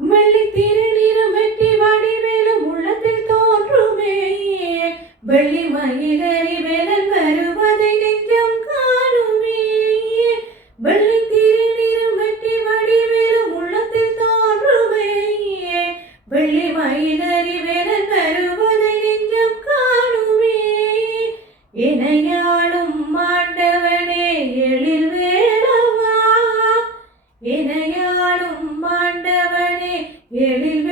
வெள்ளி திருநீரும் வெற்றி வடிவேலும் உள்ளத்தில் தோன்றுமே வெள்ளி மயிலறி வேலன் வருவதை நெஞ்சம் காணுமே வெள்ளி திருநீரும் வெற்றி வடிவேலும் உள்ளத்தில் தோன்றுமே வெள்ளி மயிலறி வேலன் வருவதை நெஞ்சம் காணுமே இணையாளும் மாண்டவனே எழில் வேலவா இணையாளும் மாண்டவனே எழில்